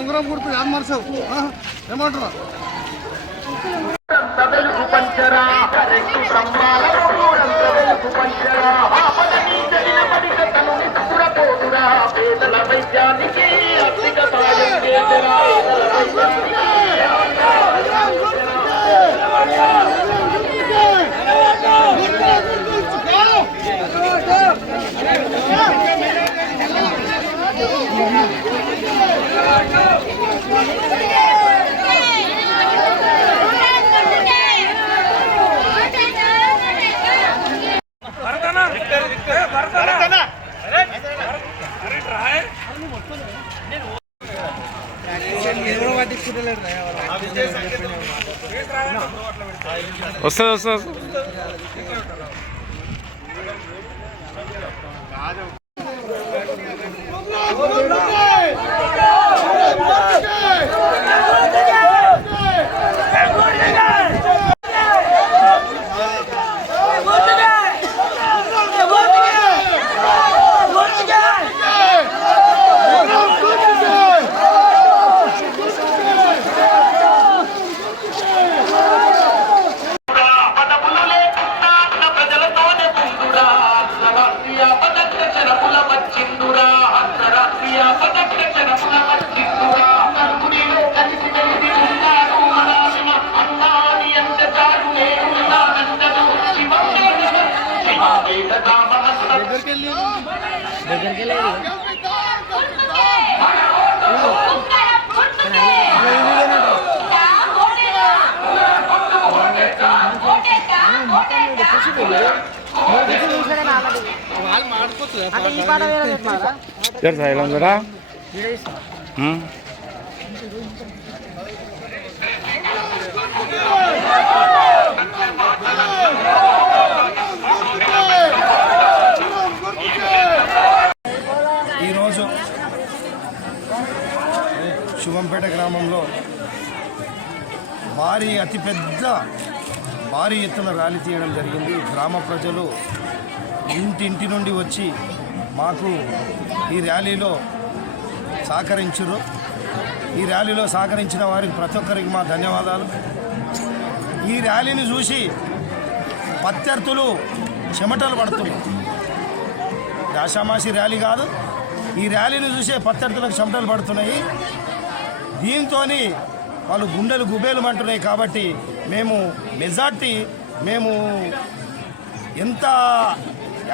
ఉంగరం గుర్తు యాద మర్చావు ఏమంటారా పేదల వైద్యానికి ఆర్థిక సాయం చేసరా వస్తుంది ఈరోజు శుభంపేట గ్రామంలో భారీ ఎత్తున ర్యాలీ తీయడం జరిగింది. గ్రామ ప్రజలు ఇంటింటి నుండి వచ్చి మాకు ఈ ర్యాలీలో సహకరించారు. ఈ ర్యాలీలో సహకరించిన వారికి ప్రతి ఒక్కరికి మా ధన్యవాదాలు. ఈ ర్యాలీని చూసి ప్రత్యర్థులు చెమటలు పడుతున్నారు. ఆషామాషి ర్యాలీ కాదు, ఈ ర్యాలీని చూసే ప్రత్యర్థులకు చెమటలు పడుతున్నాయి. దీంతో వాళ్ళు గుండెలు గుబేలు అంటున్నాయి. కాబట్టి మేము మెజార్టీ ఎంత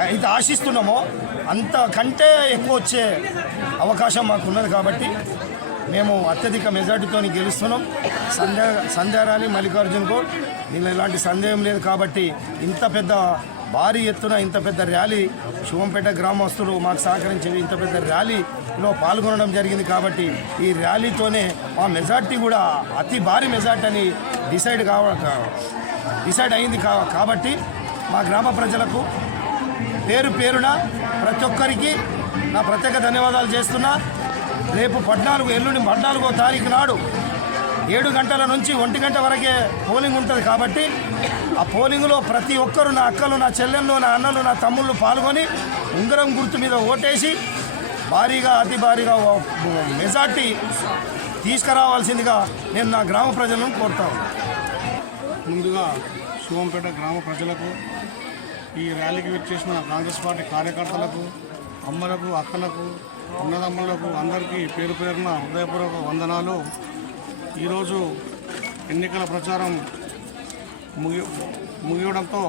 అయితే ఆశిస్తున్నామో అంతకంటే ఎక్కువ వచ్చే అవకాశం మాకున్నది. కాబట్టి మేము అత్యధిక మెజార్టీతో గెలుస్తున్నాం. సంధ్యారాణి మల్లికార్జున్ గౌడ్ దీనిలో ఎలాంటి సందేహం లేదు. కాబట్టి ఇంత పెద్ద భారీ ఎత్తున ఇంత పెద్ద ర్యాలీ శుభంపేట గ్రామస్తులు మాకు సహకరించి ఇంత పెద్ద ర్యాలీలో పాల్గొనడం జరిగింది. కాబట్టి ఈ ర్యాలీతోనే మా మెజార్టీ కూడా అతి భారీ మెజార్టీ అని డిసైడ్ అయింది. కాబట్టి మా గ్రామ ప్రజలకు పేరున ప్రతి ఒక్కరికి నా ప్రత్యేక ధన్యవాదాలు చేస్తున్నా. రేపు ఎల్లుండి 14వ తారీఖు నాడు 7 గంటల నుంచి 1 గంట వరకే పోలింగ్ ఉంటుంది. కాబట్టి ఆ పోలింగ్లో ప్రతి ఒక్కరు, నా అక్కలు, నా చెల్లెళ్ళు, నా అన్నలు, నా తమ్ముళ్ళు పాల్గొని ఉంగరం గుర్తు మీద ఓటేసి అతి భారీగా మెజార్టీ తీసుకురావాల్సిందిగా నేను నా గ్రామ ప్రజలను కోరుతాను. ముందుగా శుభంపేట గ్రామ ప్రజలకు, ఈ ర్యాలీకి విచ్చేసిన కాంగ్రెస్ పార్టీ కార్యకర్తలకు, అమ్మలకు, అక్కలకు, అన్నదమ్ములకు అందరికీ పేరున హృదయపూర్వక వందనాలు. ఈరోజు ఎన్నికల ప్రచారం ముగియడంతో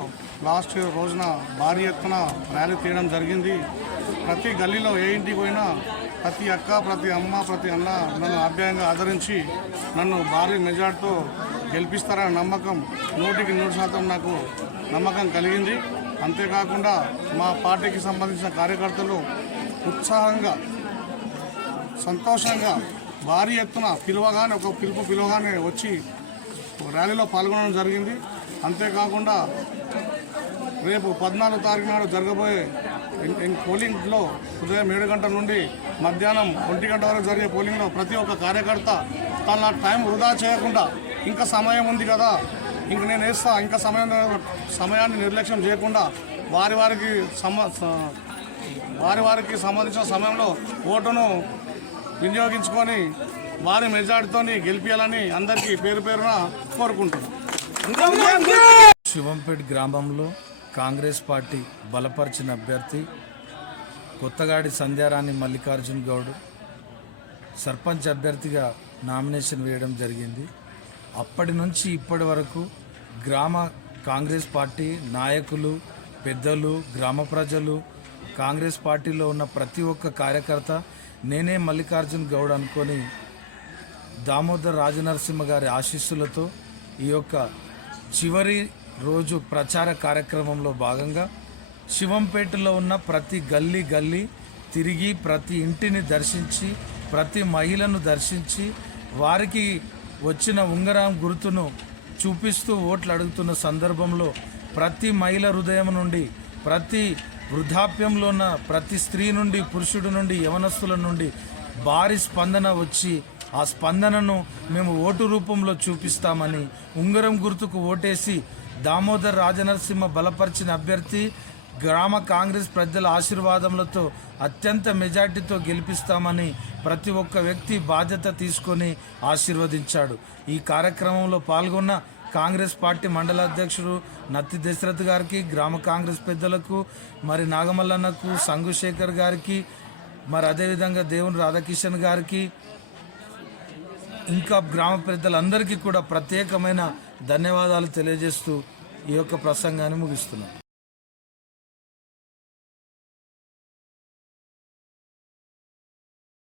లాస్ట్ రోజున భారీ ఎత్తున ర్యాలీ తీయడం జరిగింది. ప్రతి గల్లీలో ఏ ఇంటికి పోయినా ప్రతి అక్క, ప్రతి అమ్మ, ప్రతి అన్న నన్ను ఆప్యాయంగా ఆదరించి నన్ను భారీ మెజార్టీతో గెలిపిస్తారనే నమ్మకం 100% నాకు నమ్మకం కలిగింది. అంతేకాకుండా మా పార్టీకి సంబంధించిన కార్యకర్తలు ఉత్సాహంగా, సంతోషంగా భారీ ఎత్తున పిలువగానే వచ్చి ర్యాలీలో పాల్గొనడం జరిగింది. అంతేకాకుండా రేపు 14వ తారీఖు నాడు జరగబోయే పోలింగ్లో ఉదయం 7 గంటల నుండి మధ్యాహ్నం 1 గంట వరకు జరిగే పోలింగ్లో ప్రతి ఒక్క కార్యకర్త తన టైం వృధా చేయకుండా, ఇంకా సమయం ఉంది కదా, ఇంక నేను వేస్తా, ఇంకా సమయాన్ని నిర్లక్ష్యం చేయకుండా వారికి సంబంధించిన సమయంలో ఓటును వినియోగించుకొని భారీ మెజార్టీతో గెలిపించాలని అందరికీ పేరు పేరున కోరుకుంటున్నాం. శివంపేట్ గ్రామంలో కాంగ్రెస్ పార్టీ బలపరిచిన అభ్యర్థి కొత్తగాడి సంధ్యారాణి మల్లికార్జున్ గౌడ్ సర్పంచ్ అభ్యర్థిగా నామినేషన్ వేయడం జరిగింది. అప్పటి నుంచి ఇప్పటి వరకు గ్రామ కాంగ్రెస్ పార్టీ నాయకులు, పెద్దలు, గ్రామ ప్రజలు, కాంగ్రెస్ పార్టీలో ఉన్న ప్రతి ఒక్క కార్యకర్త నేనే మల్లికార్జున్ గౌడ్ అనుకొని దామోదర్ రాజనరసింహ గారి ఆశీస్సులతో ఈ యొక్క చివరి రోజు ప్రచార కార్యక్రమంలో భాగంగా శివంపేటలో ఉన్న ప్రతి గల్లీ గల్లీ తిరిగి ప్రతి ఇంటిని దర్శించి ప్రతి మహిళను దర్శించి వారికి వచ్చిన ఉంగరం గుర్తును చూపిస్తూ ఓట్లు అడుగుతున్న సందర్భంలో ప్రతి మహిళ హృదయం నుండి, ప్రతి వృద్ధాప్యంలో ఉన్న ప్రతి స్త్రీ నుండి, పురుషుడి నుండి, యవనస్తుల నుండి భారీ స్పందన వచ్చి ఆ స్పందనను మేము ఓటు రూపంలో చూపిస్తామని ఉంగరం గుర్తుకు ఓటేసి దామోదర్ రాజనరసింహ బలపరిచిన అభ్యర్థి గ్రామ కాంగ్రెస్ ప్రజల ఆశీర్వాదములతో అత్యంత మెజార్టీతో గెలిపిస్తామని ప్రతి ఒక్క వ్యక్తి బాధ్యత తీసుకొని ఆశీర్వదించాడు. ఈ కార్యక్రమంలో పాల్గొన్న కాంగ్రెస్ పార్టీ మండల అధ్యక్షుడు నత్తి దశరథ్ గారికి, గ్రామ కాంగ్రెస్ పెద్దలకు, మరి నాగమల్లన్నకు, సంగుశేఖర్ గారికి, మరి అదేవిధంగా దేవుని రాధాకిషన్ గారికి, ఇంకా గ్రామ పెద్దలందరికీ కూడా ప్రత్యేకమైన ధన్యవాదాలు తెలియజేస్తూ ఈ యొక్క ప్రసంగాన్ని ముగిస్తున్నాం.